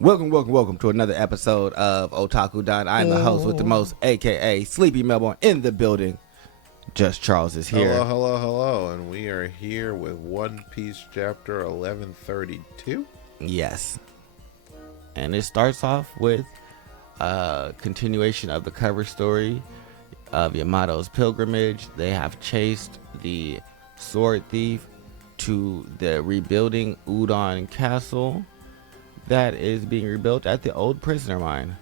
Welcome to another episode of Otaku Don. I'm the host with the most, aka Sleepy Melbourne, in the building. Just Charles is here. Hello, and we are here with One Piece chapter 1132. Yes. And it starts off with a continuation of the cover story of Yamato's pilgrimage. They have chased the sword thief to the rebuilding Udon Castle that is being rebuilt at the old prisoner mine.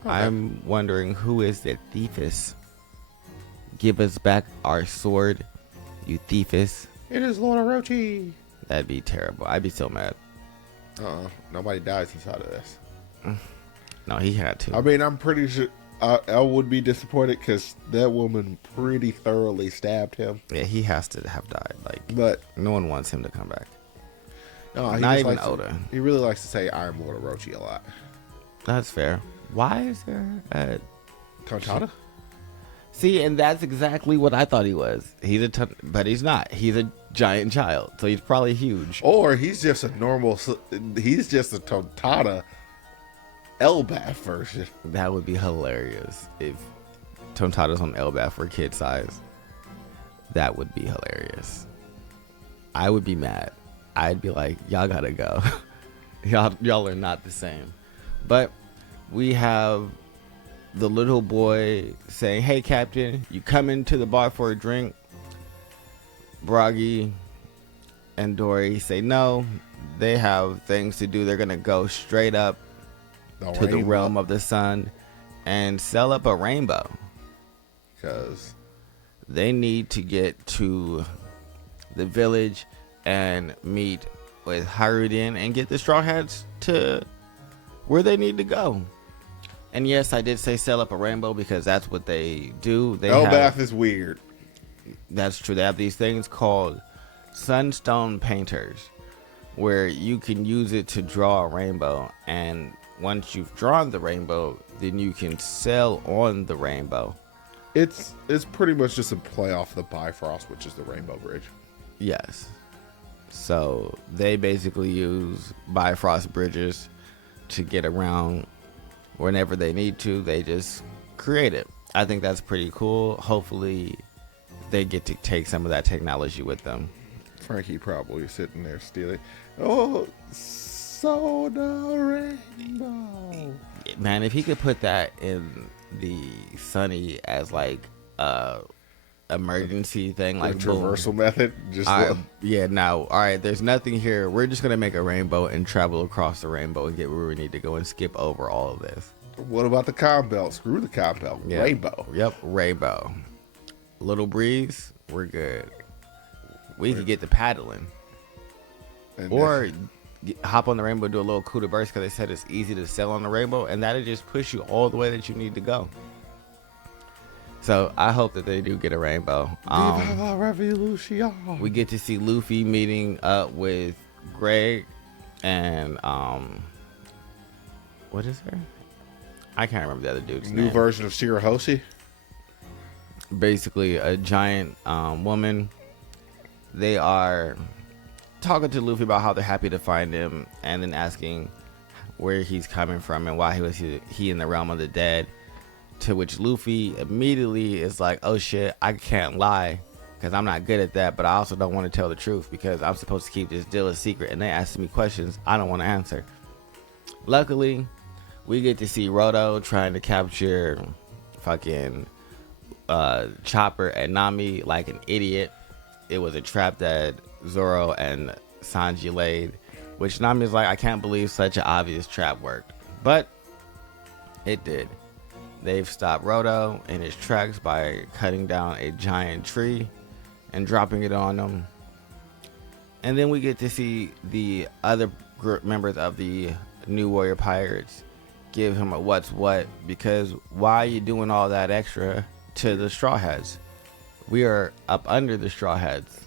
Okay. I'm wondering who is the thiefess. Give us back our sword, you thiefess. It is Lord Orochi. That'd be terrible. I'd be so mad. Nobody dies inside of this. No, he had to. I mean, I'm pretty sure I would be disappointed because that woman pretty thoroughly stabbed him. Yeah, he has to have died. But no one wants him to come back. No, not even Oda. He really likes to say "I am Lord Orochi" a lot. That's fair. Why is there a Tontada? See, and that's exactly what I thought he was. But he's not. He's a giant child, so he's probably huge. Or he's just a normal. He's just a Tontada Elbaf version. That would be hilarious if Tontada's on Elbaf were kid size. That would be hilarious. I would be mad. I'd be like, y'all gotta go. y'all are not the same. But we have the little boy saying, "Hey, Captain, you coming to the bar for a drink?" Bragi and Dory say no. They have things to do. They're gonna go straight up to the realm of the sun and sell up a rainbow. Because they need to get to the village and meet with Haruden and get the Straw Hats to where they need to go. And yes, I did say sell up a rainbow because that's what they do. Elbaf is weird. That's true. They have these things called sunstone painters where you can use it to draw a rainbow. And once you've drawn the rainbow, then you can sell on the rainbow. It's pretty much just a play off the Bifrost, which is the Rainbow Bridge. Yes. So they basically use Bifrost bridges to get around whenever they need to. They just create it. I think that's pretty cool. Hopefully they get to take some of that technology with them. Frankie probably sitting there stealing. Oh, soda rainbow. Man, if he could put that in the Sunny as like emergency thing, like traversal method, just all right, there's nothing here, we're just gonna make a rainbow and travel across the rainbow and get where we need to go and skip over all of this. What about the calm belt? Screw the calm belt. Yep. Rainbow. Yep, rainbow. Little breeze, we're good. We could get the paddling or hop on the rainbow, do a little coup de burst because they said it's easy to sail on the rainbow, and that'll just push you all the way that you need to go. So I hope that they do get a rainbow. We get to see Luffy meeting up with Greg and what is her? I can't remember the other dude's name. New version of Shirahoshi. Basically a giant woman. They are talking to Luffy about how they're happy to find him, and then asking where he's coming from and why he in the realm of the dead. To which Luffy immediately is like, "Oh shit, I can't lie because I'm not good at that, but I also don't want to tell the truth because I'm supposed to keep this deal a secret, and they ask me questions I don't want to answer." Luckily, we get to see Roto trying to capture fucking Chopper and Nami like an idiot. It was a trap that Zoro and Sanji laid, which Nami's like, "I can't believe such an obvious trap worked," but it did. They've stopped Roto in his tracks by cutting down a giant tree and dropping it on him. And then we get to see the other group members of the New Warrior Pirates give him a what's what, because why are you doing all that extra to the Straw Hats? We are up under the Straw Hats.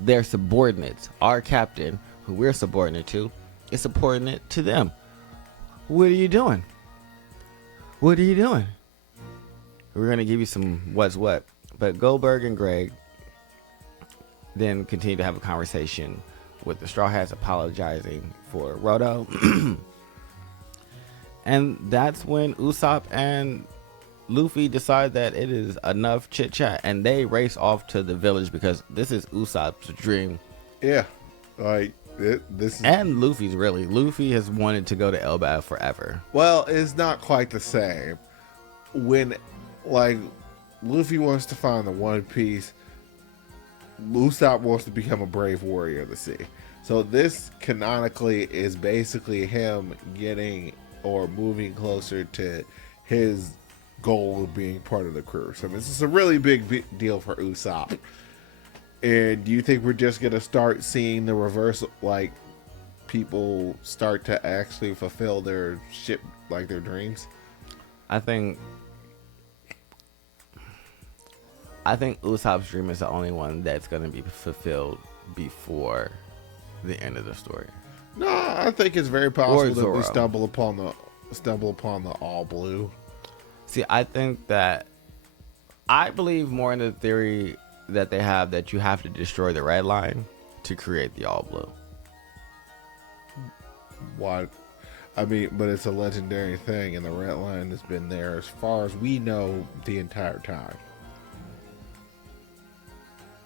They're subordinates. Our captain, who we're subordinate to, is subordinate to them. What are you doing? What are you doing? We're going to give you some what's what. But Goldberg and Greg then continue to have a conversation with the Straw Hats apologizing for Roto And that's when Usopp and Luffy decide that it is enough chit chat, and they race off to the village because this is Usopp's dream. Yeah, like this is. And Luffy's really. Luffy has wanted to go to Elbaf forever. Well, it's not quite the same. When, like, Luffy wants to find the One Piece, Usopp wants to become a brave warrior of the sea. So this canonically is basically him getting or moving closer to his goal of being part of the crew. So this is a really big deal for Usopp. And do you think we're just gonna start seeing the reverse, like people start to actually fulfill their ship, like their dreams? I think Usopp's dream is the only one that's gonna be fulfilled before the end of the story. No, I think it's very possible that we Zoro. stumble upon the all blue. See, I think that I believe more in the theory that they have that you have to destroy the red line to create the all blue. Why? I mean, but it's a legendary thing, and the red line has been there as far as we know the entire time.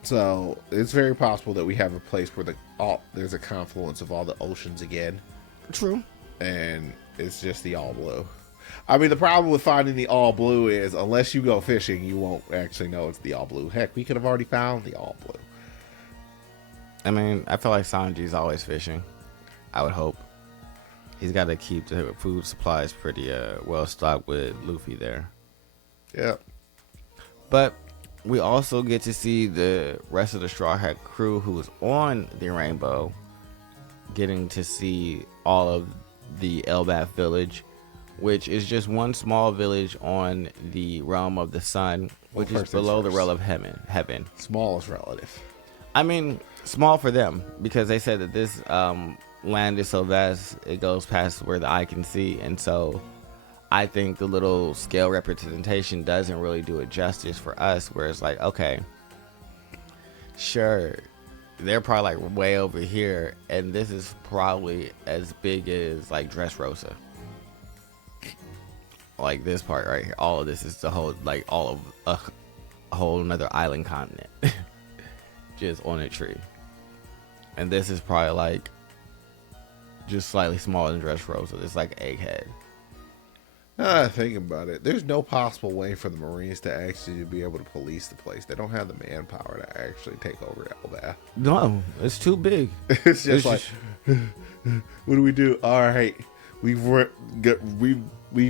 So it's very possible that we have a place where there's a confluence of all the oceans again, True. and it's just the all blue. I mean, the problem with finding the all blue is unless you go fishing, you won't actually know it's the all blue. Heck, we could have already found the all blue. I mean, I feel like Sanji's always fishing. I would hope. He's got to keep the food supplies pretty well stocked with Luffy there. Yeah. But we also get to see the rest of the Straw Hat crew who's on the Rainbow getting to see all of the Elbaf village, which is just one small village on the realm of the sun, which is below the realm of heaven. Smallest relative. I mean, small for them because they said that this land is so vast it goes past where the eye can see, and so I think the little scale representation doesn't really do it justice for us, where it's like, okay, sure, they're probably like way over here, and this is probably as big as like Dressrosa. Like this part right here, all of this is the whole, like all of a whole another island continent just on a tree. And this is probably like just slightly smaller than Dressrosa. It's like Egghead. Think about it. There's no possible way for the Marines to actually be able to police the place. They don't have the manpower to actually take over Elbaf. No, it's too big. It's just like, what do we do? All right, we've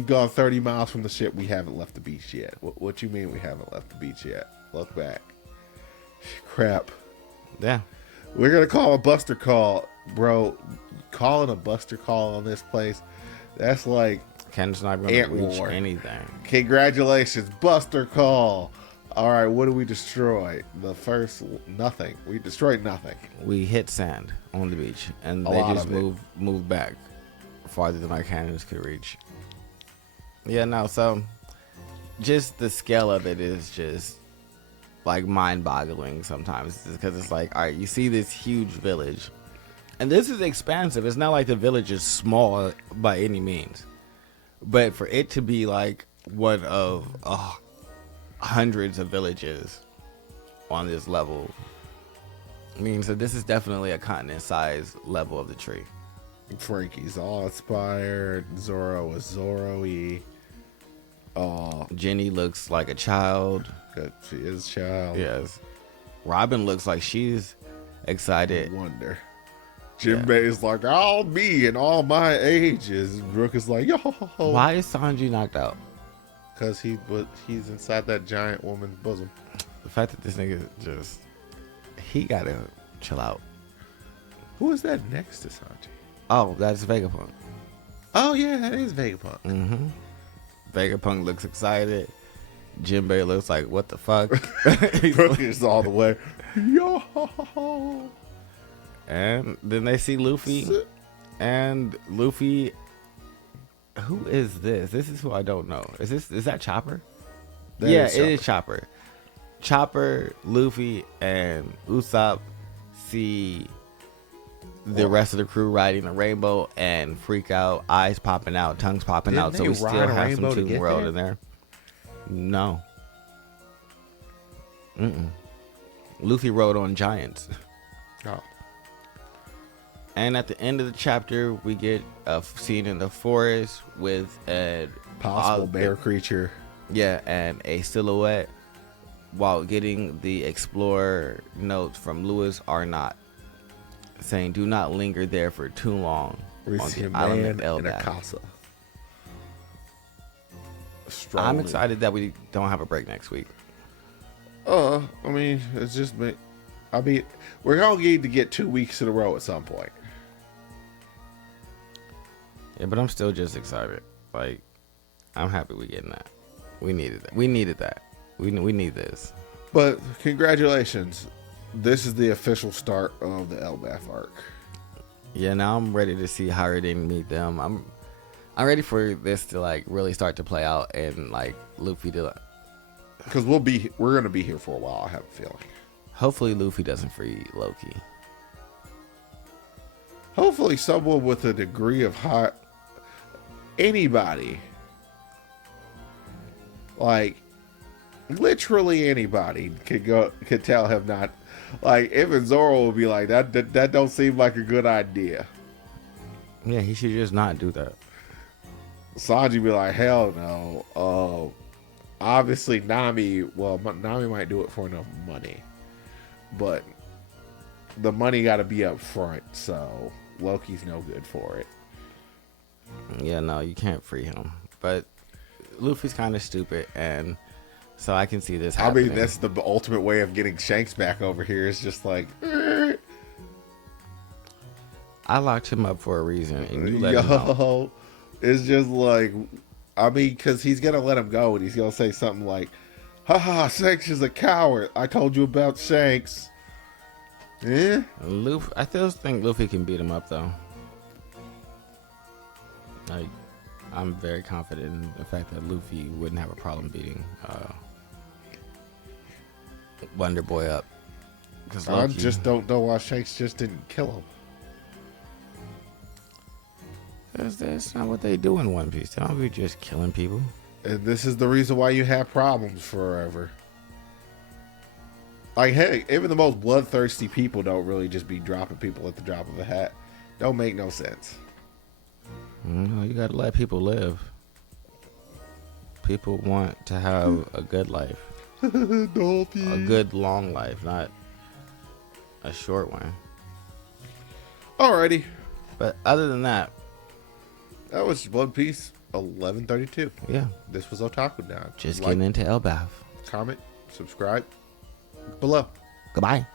gone 30 miles from the ship. We haven't left the beach yet. What you mean we haven't left the beach yet? Look back. Crap. Yeah. We're gonna call a buster call, bro. Calling a buster call on this place, that's like Ken's not going to reach anything. Congratulations, buster call. All right, what do we destroy? The first, nothing. We destroyed nothing. We hit sand on the beach, and A they lot just of it. moved back farther than our cannons could reach. Yeah, no, so just the scale of it is just like mind-boggling sometimes, because it's like, all right, you see this huge village, and this is expansive. It's not like the village is small by any means, but for it to be like one of hundreds of villages on this level means that this is definitely a continent-sized level of the tree. Frankie's all inspired. Zoro is Zoro-y. Jenny looks like a child. Good, she is a child. Yes. Robin looks like she's excited. Wonder. Jinbei is like, all me and all my ages. Brook is like, yo. Why is Sanji knocked out? Because he's inside that giant woman's bosom. The fact that this nigga he gotta chill out. Who is that next to Sanji? Oh, that's Vegapunk. Oh yeah, that is Vegapunk. Mm-hmm. Vegapunk looks excited. Jinbei looks like, what the fuck? Brook is all the way. Yo. And then they see Luffy. And Luffy, who is this? This is who I don't know. Is that Chopper? Yeah, it is Chopper. Chopper, Luffy, and Usopp see the rest of the crew riding the rainbow and freak out, eyes popping out, tongues popping Didn't out. So they we still ride a have rainbow some to Toon get World there? in there. No. Luffy rode on giants. Oh. And at the end of the chapter, we get a scene in the forest with a Possible bear creature. Yeah, and a silhouette while getting the explorer notes from Lewis Arnott saying, "Do not linger there for too long We on see the a island man of in a Elbaf." casa. I'm Strolling. excited that we don't have a break next week. I mean, it's just me. I mean, we're gonna need to get 2 weeks in a row at some point. Yeah, but I'm still just excited. Like, I'm happy we getting that. We needed that. We needed that. We need this. But congratulations, this is the official start of the Elbaf arc. Yeah, now I'm ready to see how they meet them. I'm ready for this to like really start to play out and like Luffy to. Because we're gonna be here for a while. I have a feeling. Hopefully, Luffy doesn't free Loki. Hopefully, someone with a degree of high. Anybody. Like, literally anybody could tell him not. Like, even Zoro will be like, that don't seem like a good idea. Yeah, he should just not do that. Sanji be like, hell no. Obviously Nami might do it for enough money. But the money got to be up front, so Loki's no good for it. Yeah, no, you can't free him. But Luffy's kind of stupid, and so I can see this happening. I mean, that's the ultimate way of getting Shanks back over here. It's just like, I locked him up for a reason, and you let him out. It's just like, I mean, because he's gonna let him go, and he's gonna say something like, "Haha, Shanks is a coward. I told you about Shanks." Yeah. Luffy, I still think Luffy can beat him up though. Like, I'm very confident in the fact that Luffy wouldn't have a problem beating Wonder Boy up. Because I just don't know why Shanks just didn't kill him. That's not what they do in One Piece. They don't be just killing people. And this is the reason why you have problems forever. Like, hey, even the most bloodthirsty people don't really just be dropping people at the drop of a hat. Don't make no sense. No, you gotta let people live. People want to have a good life. A good long life, not a short one. Alrighty. But other than that, that was One Piece 1132. Yeah. This was Otaku Now. Just getting into Elbaf. Comment, subscribe below. Goodbye.